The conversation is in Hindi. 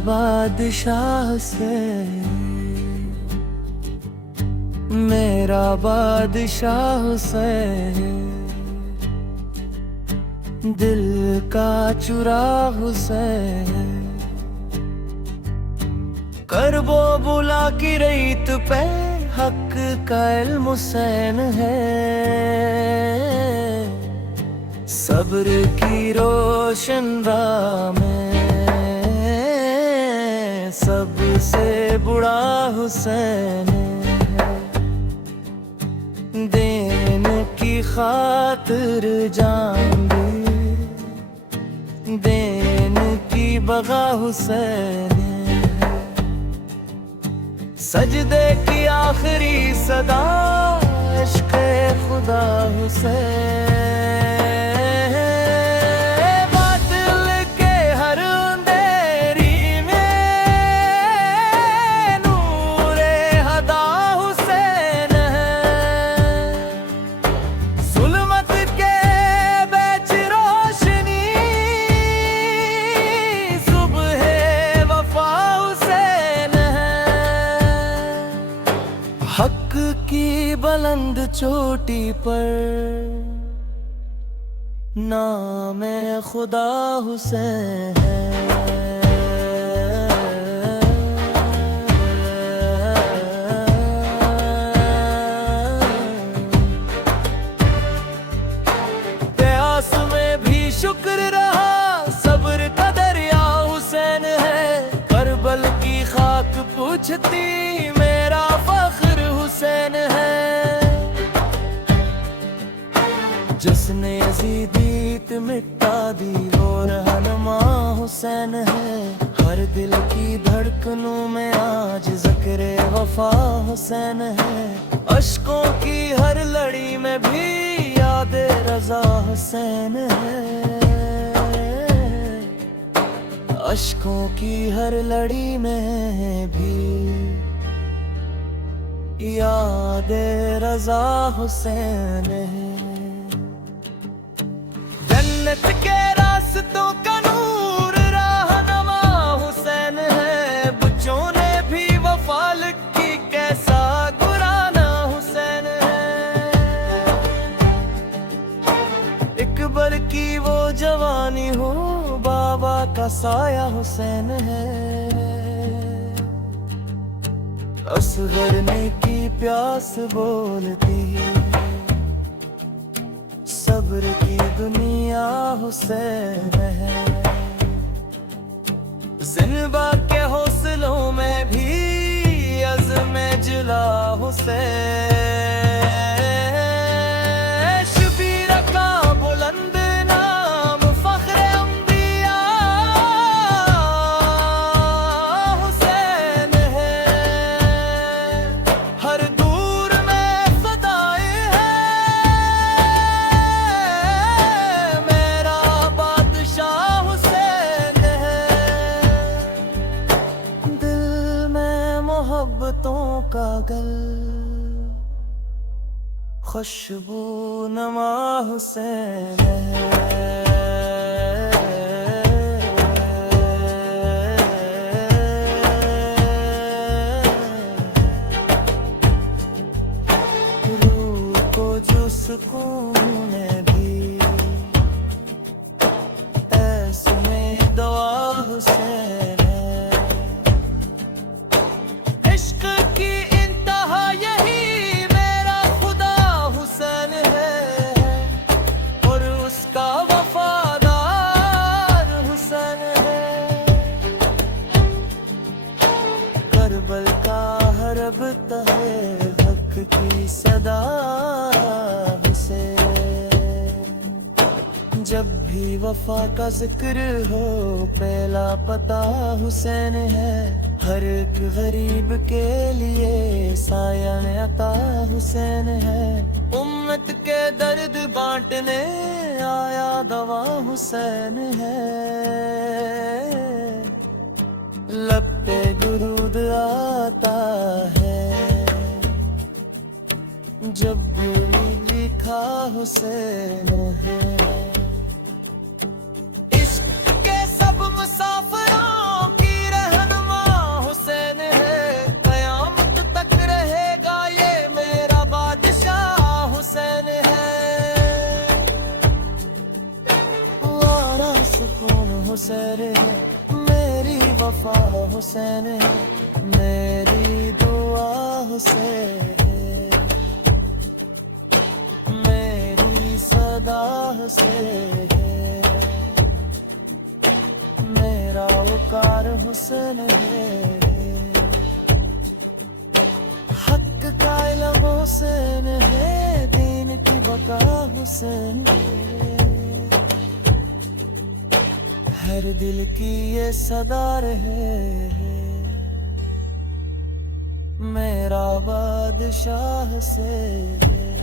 बादशाह से, मेरा बादशाह से दिल का चुराग से कर वो बुला की रईत पे हक का इल्म हुसैन है। सब्र की रोशन राह में सबसे बुरा हुसैन है। देने की खातिर जान भी देने की बगा हुसैन है। सजदे की आखिरी सदा इश्क़े खुदा हुसैन। हक की बुलंद चोटी पर नाम खुदा हुसैन है। प्यास में भी शुक्र रहा, सब्र का दरिया हुसैन है। करबल की खाक पूछती मेरा फख्र हुसैन है। जिसने यजीदीत मिटा दी वो रहनुमा हुसैन है। हर दिल की धड़कनों में आज ज़िक्र वफा हुसैन है। अश्कों की हर लड़ी में भी याद रज़ा हुसैन है। अश्कों की हर लड़ी में भी याद रज़ा हुसैन है। जन्नत के रास्तों का नूर रहनुमा हुसैन है। बच्चों ने भी वफा की कैसा गुराना हुसैन है। इकबर की वो जवानी हो बाबा का साया हुसैन है। असगर ने की प्यास बोलती सब्र की दुनिया हुसैन है। जिन्बा के हौसलों में भी अज़्म जुला हुसैन। शबीर का बुलंद नाम फख्र अंबिया हुसैन है। हर दूर में फ़दाए है मेरा बादशाह हुसैन है। दिल में मोहब्बतों का गल खुशबू नमा हुसैन है। रूह को जो सुकून भी ऐसे में दुआ हुसैन है। इश्क की इंतहा यही मेरा खुदा हुसैन है। और उसका वफादार हुसैन है। करबल का हरब तहे हक की सदा हुसैन। जब भी वफा का जिक्र हो पहला पता हुसैन है। हर एक गरीब के लिए सायन अता हुसैन है। उम्मत के दर्द बांटने आया दवा हुसैन है। लब पे दुरूद आता है जब भी लिखा हुसैन है। इश्क के सब मुसाफिरों की रह सुकून हुसैन है, मेरी वफा हुसैन है, मेरी दुआ हुसैन है, मेरी सदा हुसैन है, मेरा वकार हुसैन है, हक का इल्म हुसैन है, दीन की बका हुसैन है, हर दिल की ये सदा रहे, मेरा बादशाह से है।